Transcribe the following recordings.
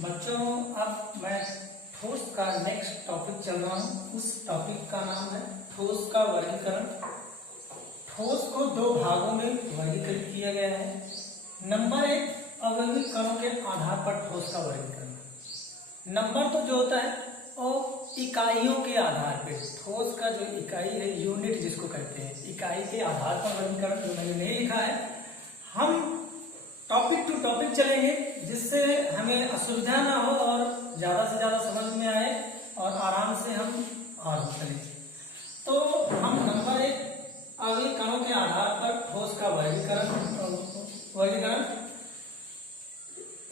बच्चों, अब मैं ठोस का नेक्स्ट टॉपिक चल रहा हूँ। उस टॉपिक का नाम है ठोस का वर्गीकरण। ठोस को दो भागों में वर्गीकृत किया गया है। नंबर एक, अवयवी कणों के आधार पर ठोस का वर्गीकरण। नंबर तो जो होता है वो इकाइयों के आधार पर, ठोस का जो इकाई है, यूनिट जिसको कहते हैं, इकाई के आधार पर वर्गीकरण जो मैंने नहीं लिखा है। हम टॉपिक टू टॉपिक चलेंगे जिससे हमें असुविधा ना हो और ज्यादा से ज्यादा समझ में आए और आराम से हम आगे चलें। तो हम नंबर एक, अवयवी कणों के आधार पर ठोस का वर्गीकरण।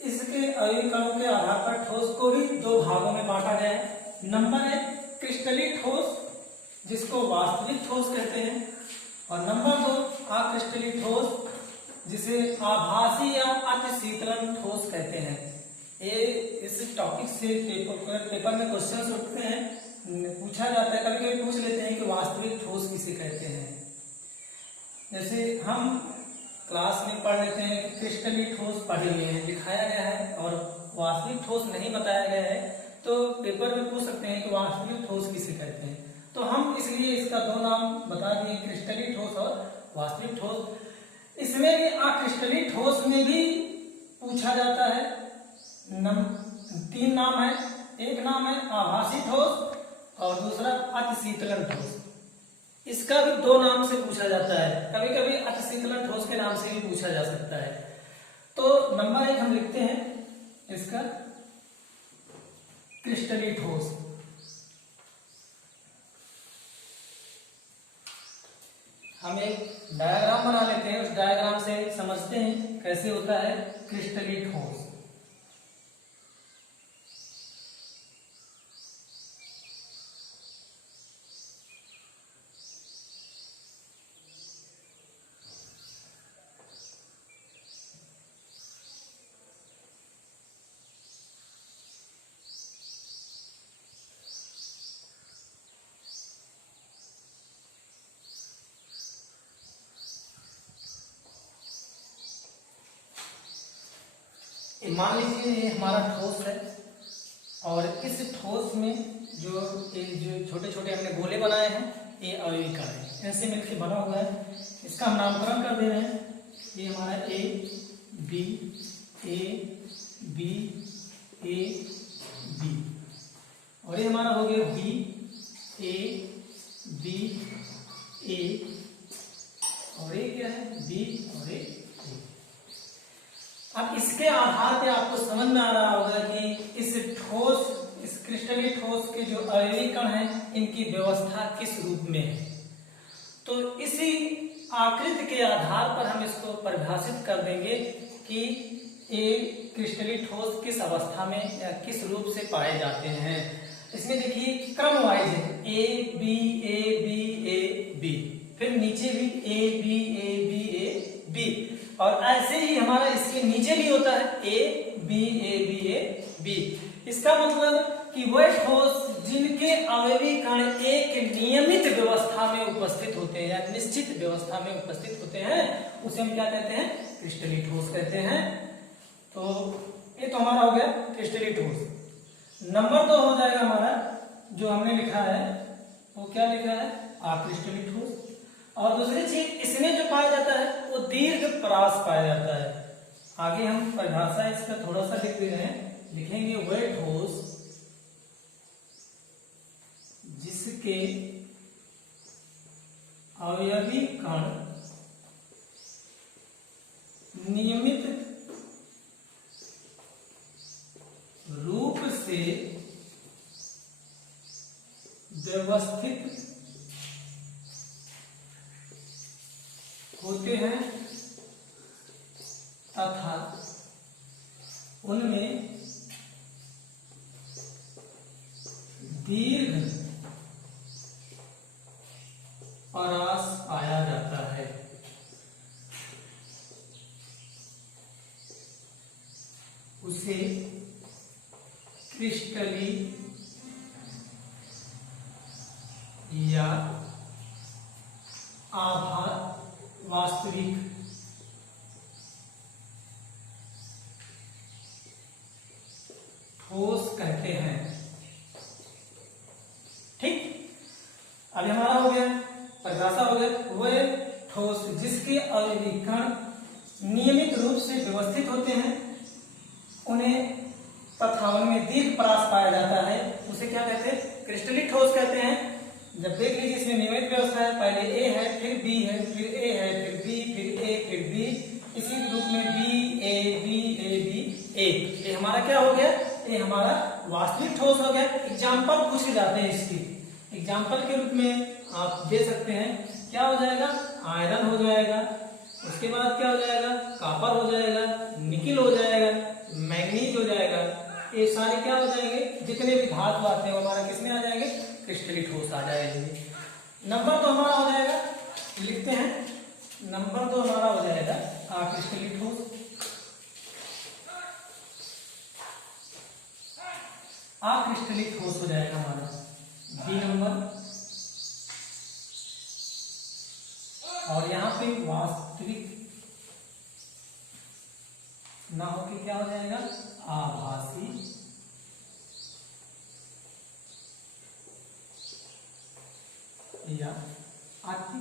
इसके अवयवी कणों के आधार पर ठोस को भी दो भागों में बांटा गया है। नंबर एक, क्रिस्टलीय ठोस जिसको वास्तविक ठोस कहते हैं, और नंबर दो, अक्रिस्टलीय ठोस जिसे आभासी या अतिशीतलन ठोस कहते हैं। ये इस टॉपिक से पेपर में क्वेश्चन उठते हैं, पूछा जाता है, कभी कभी पूछ लेते हैं कि वास्तविक ठोस किसे कहते हैं। जैसे हम क्लास में पढ़ लेते हैं कि क्रिस्टलीय ठोस पढ़े हुए हैं, दिखाया गया है, और वास्तविक ठोस नहीं बताया गया है, तो पेपर में पूछ सकते हैं कि वास्तविक ठोस किसे कहते हैं। तो हम इसलिए इसका दो नाम बता दिए, क्रिस्टलीय ठोस और वास्तविक ठोस। इसमें भी अक्रिस्टलीय ठोस में भी पूछा जाता है। तीन नाम है, एक नाम है आभासी ठोस और दूसरा अतिशीतलन ठोस। इसका भी दो नाम से पूछा जाता है, कभी कभी अतिशीतलन ठोस के नाम से भी पूछा जा सकता है। तो नंबर एक हम लिखते हैं इसका क्रिस्टलीय ठोस। हम एक डायग्राम बना लेते हैं, उस डायग्राम से समझते हैं कैसे होता है क्रिस्टलीय ठोस। मान लीजिए ये हमारा ठोस है, और इस ठोस में जो छोटे छोटे हमने गोले बनाए हैं, ये अवयवी कण है, इनसे मिलकर बना हुआ है। इसका हम नामकरण कर दे रहे हैं। ये हमारा A B A B A B, और ये हमारा हो गया बी ए बी ए, और ये क्या है बी और ए। अब इसके आधार पे आपको समझ में आ रहा होगा कि इस क्रिस्टलीय ठोस के जो अवयवी कण हैं, इनकी व्यवस्था किस रूप में है। तो इसी आकृति के आधार पर हम इसको परिभाषित कर देंगे कि ये क्रिस्टलीय ठोस किस अवस्था में या किस रूप से पाए जाते हैं। इसमें देखिए क्रम वाइज है, A B A B A B, फिर नीचे भी A B A B A B, और ऐसे ही हमारा इसके नीचे भी होता है A B A B A B. इसका मतलब कि वह ठोस जिनके अवयवी कण एक नियमित व्यवस्था में उपस्थित होते हैं या निश्चित व्यवस्था में उपस्थित होते हैं, उसे हम क्या कहते हैं क्रिस्टलीय ठोस कहते हैं। तो ये तो हमारा हो गया क्रिस्टलीय ठोस। नंबर दो हो जाएगा हमारा, जो हमने लिखा है वो क्या लिखा है अक्रिस्टलीय ठोस। और दूसरी चीज इसमें जो पाया जाता है वो दीर्घ परास पाया जाता है। आगे हम परिभाषा इसका थोड़ा सा लिख दे रहे हैं, लिखेंगे वह ठोस जिसके अवयवी कण नियमित रूप से व्यवस्थित होते हैं तथा उनमें दीर्घ परास पाया जाता है। उसे क्रिस्टलीय या वास्तविक ठोस कहते हैं। ठीक, अभी हमारा हो गया परिभाषा हो गया, वह ठोस जिसके अवयवी कण नियमित रूप से व्यवस्थित होते हैं, उन्हें तथा उनमें दीर्घ परास पाया जाता है, उसे क्या कहते हैं? क्रिस्टलीय ठोस कहते हैं। जब देख लीजिए इसमें नियमित व्यवस्था है, पहले ए है, फिर बी है, फिर ए है, फिर बी, फिर ए, फिर बी, इसी रूप में B A B A B A, ये हमारा क्या हो गया? ये हमारा वास्तविक ठोस हो गया। एग्जाम्पल पूछे जाते हैं इसकी, एग्जाम्पल के रूप में आप दे सकते हैं, क्या हो जाएगा? आयरन हो जाएगा, उसके बाद क्या हो जाएगा? कॉपर हो जाएगा, निकिल हो जाएगा, मैग्नीज हो जाएगा, ये सारे क्या हो जाएंगे? जितने भी धातु आते हैं वो हमारा किसमें आ जाएंगे? क्रिस्टलीय ठोस आ जाएंगे। नंबर 2 हमारा हो जाएगा, लिखते हैं, नंबर 2 हमारा हो जाएगा क्रिस्टलीय ठोस। क्रिस्टलीय ठोस हो जाएगा हमारा बी नंबर। और यहाँ पे वास्तविक ना होके क्या हो जाएगा? आभासी या अति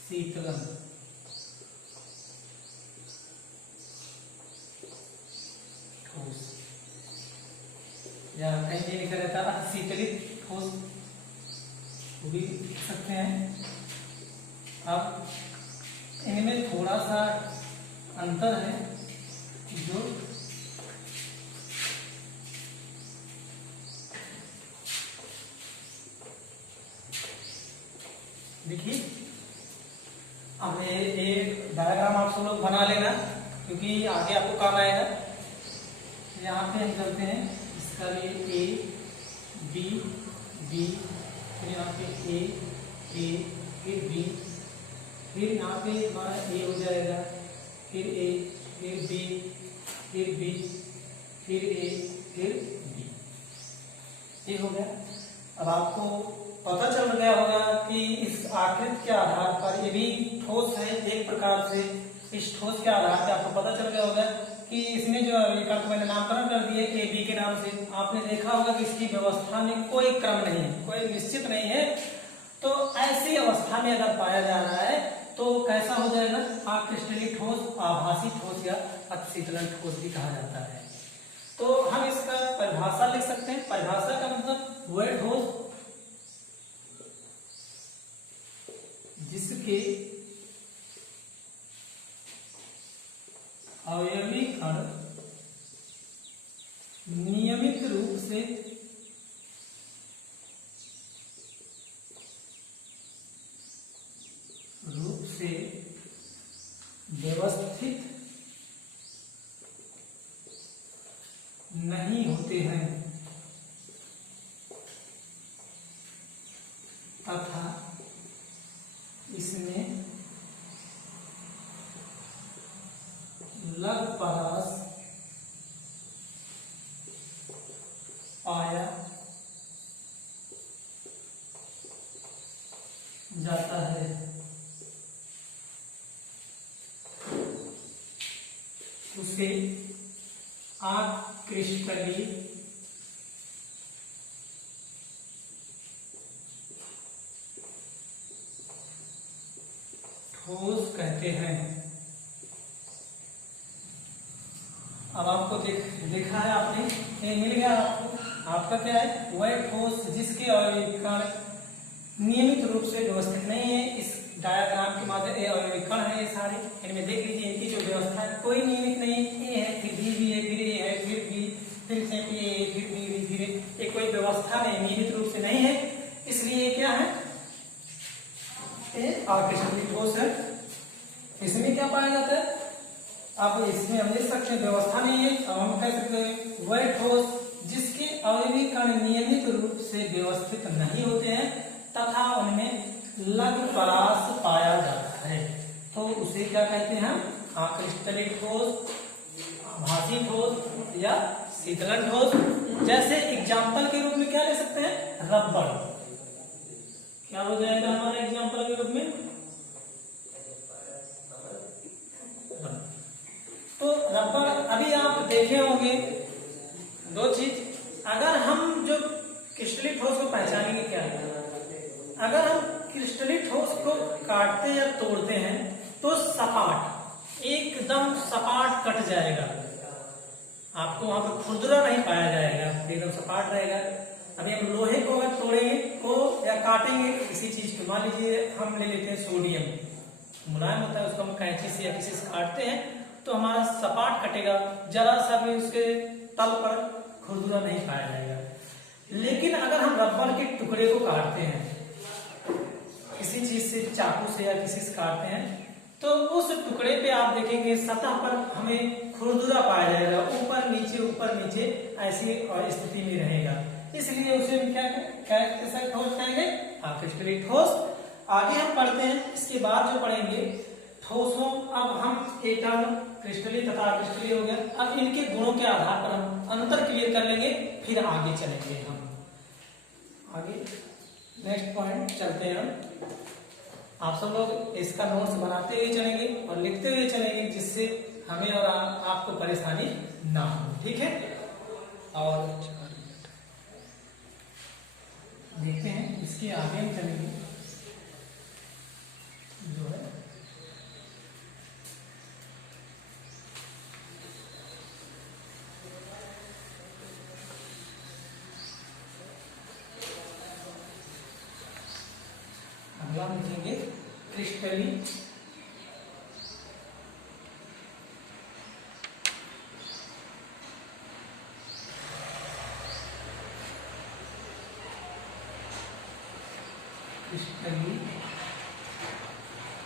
शीतलन ठोस, या कहीं ये लिखा रहता है अति शीतलित ठोस, वो भी लिख सकते हैं। अब इनमें थोड़ा सा अंतर है, जो देखिए, अब एक डायग्राम आप सब लोग बना लेना, क्योंकि आगे आपको काम आएगा। यहाँ पे हम चलते हैं, इसका लिए ए बी बी, फिर यहाँ पे ए फिर बी, फिर यहाँ पे हमारा ए हो जाएगा, फिर ए, फिर बी, फिर बी, फिर ए, फिर बी, ये हो गया। अब आपको पता चल गया होगा कि इस आकृति के आधार पर, ये भी ठोस है एक प्रकार से, इस ठोस के आधार पर आपको पता चल गया होगा कि इसमें जो अवयविकण को मैंने नामकरण कर दिया ए बी के नाम से। आपने देखा होगा कि इसकी व्यवस्था में कोई क्रम नहीं है, कोई निश्चित नहीं है। तो ऐसी अवस्था में अगर पाया जा रहा है तो कैसा हो जाएगा? क्रिस्टलीय ठोस, आभासी ठोस या अतिशीतलन ठोस भी कहा जाता है। तो हम इसका परिभाषा लिख सकते हैं। परिभाषा का मतलब वह ठोस जिसके अवयवी कण नियमित रूप से व्यवस्थित नहीं होते हैं तथा इसमें लग परास पाया जाता है, उसे अक्रिस्टलीय ठोस कहते हैं। अब आपको देखा है आपने, ये मिल गया आपको। आपका क्या है? वह ठोस जिसके अवयवी कण नियमित रूप से व्यवस्थित नहीं है। इस डायग्राम के माध्यम से अवयवी कण है ये सारे, इनमें देख लीजिए इनकी जो व्यवस्था है कोई नियमित नहीं है। ए है, फिर बी है, फिर ए है, फिर बी, फिर से ए, फिर बी, फिर ये कोई व्यवस्था नहीं, नियमित रूप से नहीं है। इसलिए क्या है? ये अक्रिस्टलीय ठोस है। इसमें क्या पाया जाता है? अब इसमें हम लिख सकते हैं व्यवस्था नहीं है। अब हम कह सकते हैं वह ठोस जिसके अवयवी कण नियमित रूप से व्यवस्थित नहीं होते हैं तथा उनमें लग परास पाया जाता है, तो उसे क्या कहते हैं? हम क्रिस्टलीय ठोस, आभासी ठोस या शीतलन ठोस। जैसे एग्जाम्पल के रूप में क्या ले सकते हैं? रबड़। क्या हो जाएगा हमारे एग्जाम्पल के रूप में? तो रबड़ अभी आप देखे होंगे दो चीज, अगर हम जो क्रिस्टली ठोस को पहचानेंगे क्या है, अगर हम क्रिस्टली ठोस को काटते या तोड़ते हैं तो सपाट, एकदम सपाट कट जाएगा, आपको वहां पर खुरदुरा नहीं पाया जाएगा, एकदम सपाट रहेगा। अभी हम लोहे को अगर तोड़ेंगे को या काटेंगे किसी चीज को, मान लीजिए हम ले लेते हैं सोडियम, मुलायम होता है, उसको हम कैंची से या किसी से काटते हैं तो हमारा सपाट कटेगा, जरा सा भी उसके तल पर खुरदुरा नहीं पाया जाएगा। लेकिन अगर हम रबर के टुकड़े को काटते हैं, किसी चीज से चाकू से या किसी से काटते हैं, तो उस टुकड़े पे आप देखेंगे सतह पर हमें खुरदुरा पाया जाएगा, ऊपर नीचे ऐसी स्थिति में रहेगा, इसलिए उसे हम क्या कैसा ठोस कहेंगे, क्रिस्टली ठोस। आगे हम पढ़ते हैं, इसके बाद जो पढ़ेंगे ठोसों, अब हम एटम, क्रिस्टली तथा क्रिस्टली हो गया, अब इनके गुणों के आधार पर हम अंतर क्लियर कर लेंगे, फिर आगे चलेंगे हम आगे नेक्स्ट पॉइंट चलते हैं हम। आप सब लोग इसका नोट्स बनाते हुए चलेंगे और लिखते हुए चलेंगे, जिससे हमें और आपको परेशानी ना हो, ठीक है। और देखते हैं इसके आगे हम चलेंगे, जो है अगला हम लिखेंगे क्रिस्टली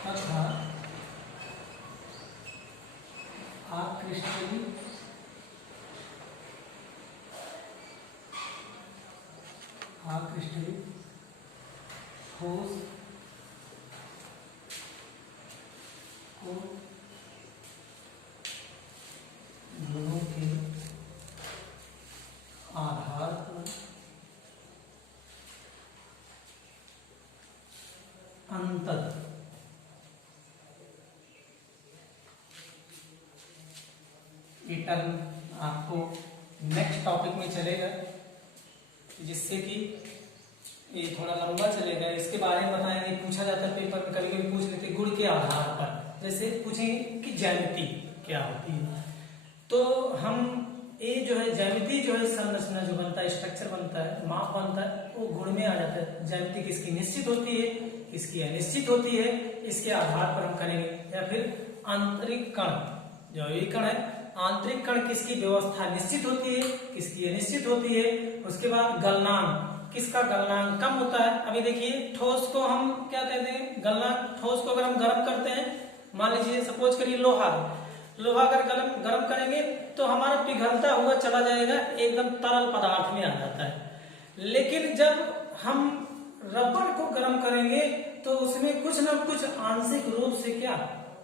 तथा अक्रिस्टली ठोस को गुणों के आधार पर अंतर टर्म आपको नेक्स्ट टॉपिक में चलेगा, जिससे कि ये थोड़ा लंबा चलेगा, इसके बारे में बताएंगे। पूछा जाता है पेपर में, कभी कभी पूछ लेते गुण के आधार पर, जैसे पूछेंगे कि ज्यामिति क्या होती है, तो हम ये जो है ज्यामिति जो है संरचना जो बनता है, स्ट्रक्चर बनता है, माप बनता है, वो गुण में आ जाता है। ज्यामिति किसकी निश्चित होती है, किसकी अनिश्चित होती है, इसके आधार पर हम करेंगे। या फिर आंतरिक कण, जो ये कण है, आंतरिक कण किसकी व्यवस्था निश्चित होती है, किसकी अनिश्चित होती है। उसके बाद गलनांक, किसका गलनांक कम होता है। अभी देखिए ठोस को हम क्या कहते हैं, गलनांक। ठोस को अगर हम गर्म करते हैं, मान लीजिए सपोज करिए लोहा अगर गर्म करेंगे तो हमारा पिघलता हुआ चला जाएगा, एकदम तरल पदार्थ में आ जाता है। लेकिन जब हम रबर को गर्म करेंगे तो उसमें कुछ न कुछ आंशिक रूप से क्या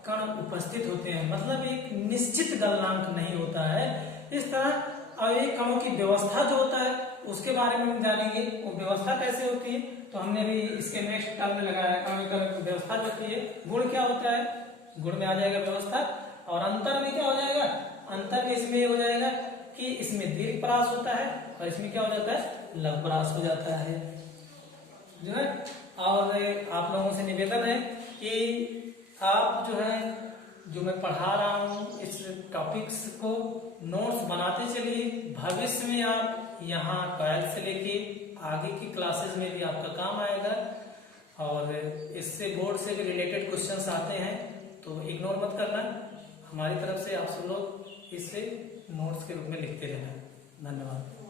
कण उपस्थित होते हैं, मतलब एक निश्चित गलनांक नहीं होता है। इस तरह अवयवी कणों की व्यवस्था जो होता है उसके बारे में हम जानेंगे, वो व्यवस्था कैसे होती है। तो हमने अभी इसके नेक्स्ट टर्म में लगाया है व्यवस्था जो होती है। गुण क्या होता है, गुण में आ जाएगा व्यवस्था, और अंतर में क्या हो जाएगा, अंतर में इसमें हो जाएगा कि इसमें दीर्घ परास होता है और इसमें क्या हो जाता है, लघु परास हो जाता है, जो है। और आप लोगों से निवेदन है कि आप जो है, जो मैं पढ़ा रहा हूँ इस टॉपिक्स को नोट्स बनाते चलिए। भविष्य में आप यहाँ 12 से लेके आगे की क्लासेस में भी आपका काम आएगा, और इससे बोर्ड से भी रिलेटेड क्वेश्चंस आते हैं, तो इग्नोर मत करना। हमारी तरफ से आप सब लोग इसे नोट्स के रूप में लिखते रहना। धन्यवाद।